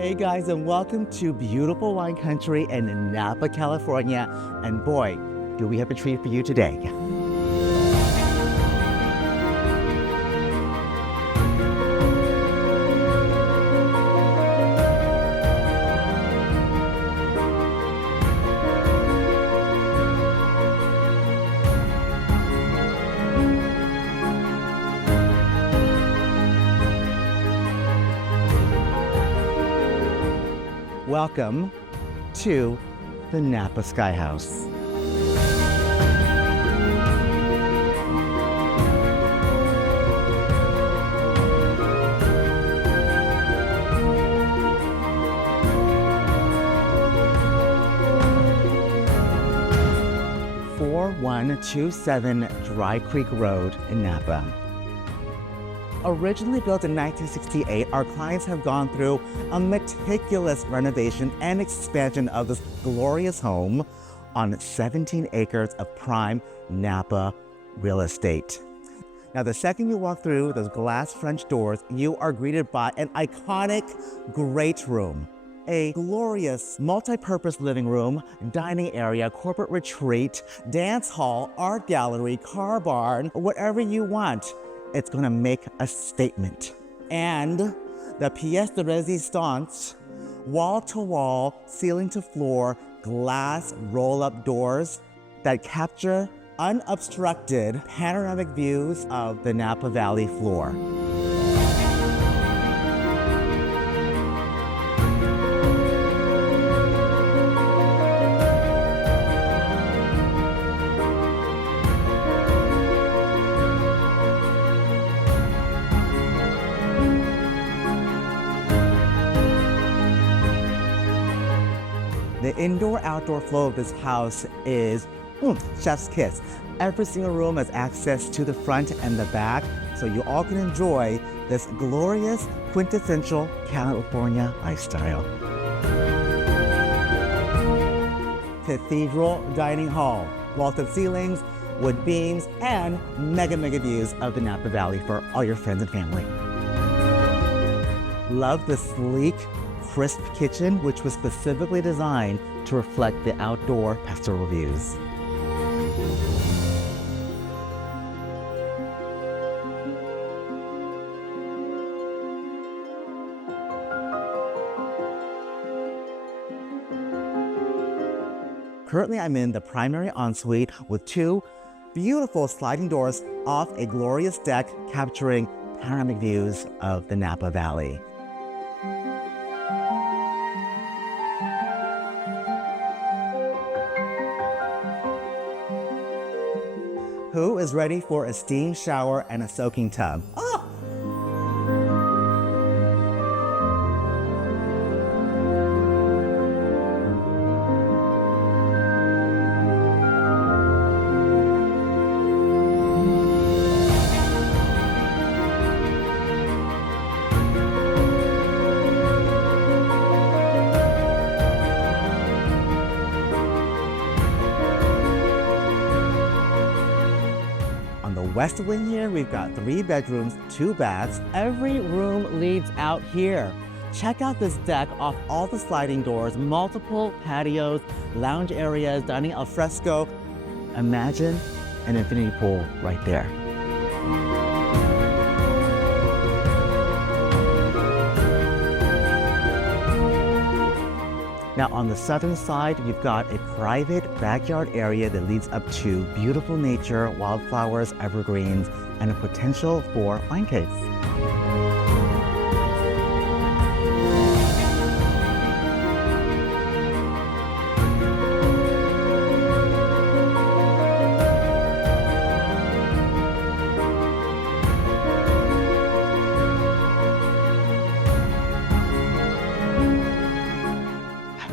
Hey guys, and welcome to beautiful wine country in Napa, California. And boy, do we have a treat for you today. Welcome to the Napa Sky Haus. (4127) Dry Creek Road in Napa. Originally built in 1968, our clients have gone through a meticulous renovation and expansion of this glorious home on 17 acres of prime Napa real estate. Now, the second you walk through those glass French doors, you are greeted by an iconic great room. A glorious multi-purpose living room, dining area, corporate retreat, dance hall, art gallery, car barn, whatever you want. It's gonna make a statement. And the pièce de résistance, wall-to-wall, ceiling-to-floor, glass roll-up doors that capture unobstructed panoramic views of the Napa Valley floor. The indoor-outdoor flow of this house is chef's kiss. Every single room has access to the front and the back, so you all can enjoy this glorious, quintessential California lifestyle. Cathedral dining hall, vaulted ceilings, wood beams, and mega views of the Napa Valley for all your friends and family. Love the sleek, crisp kitchen, which was specifically designed to reflect the outdoor pastoral views. Currently, I'm in the primary ensuite with two beautiful sliding doors off a glorious deck capturing panoramic views of the Napa Valley. Who is ready for a steam shower and a soaking tub? Oh! West wing here, we've got 3 bedrooms, 2 baths. Every room leads out here. Check out this deck off all the sliding doors, multiple patios, lounge areas, dining al fresco. Imagine an infinity pool right there. Now on the southern side, you've got a private backyard area that leads up to beautiful nature, wildflowers, evergreens, and a potential for wine caves.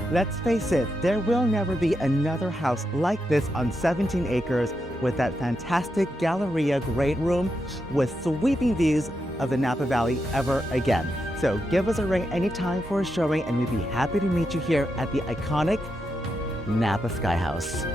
Let's face it, there will never be another house like this on 17 acres with that fantastic galleria great room with sweeping views of the Napa Valley ever again. So give us a ring anytime for a showing and we'd be happy to meet you here at the iconic Napa Sky Haus.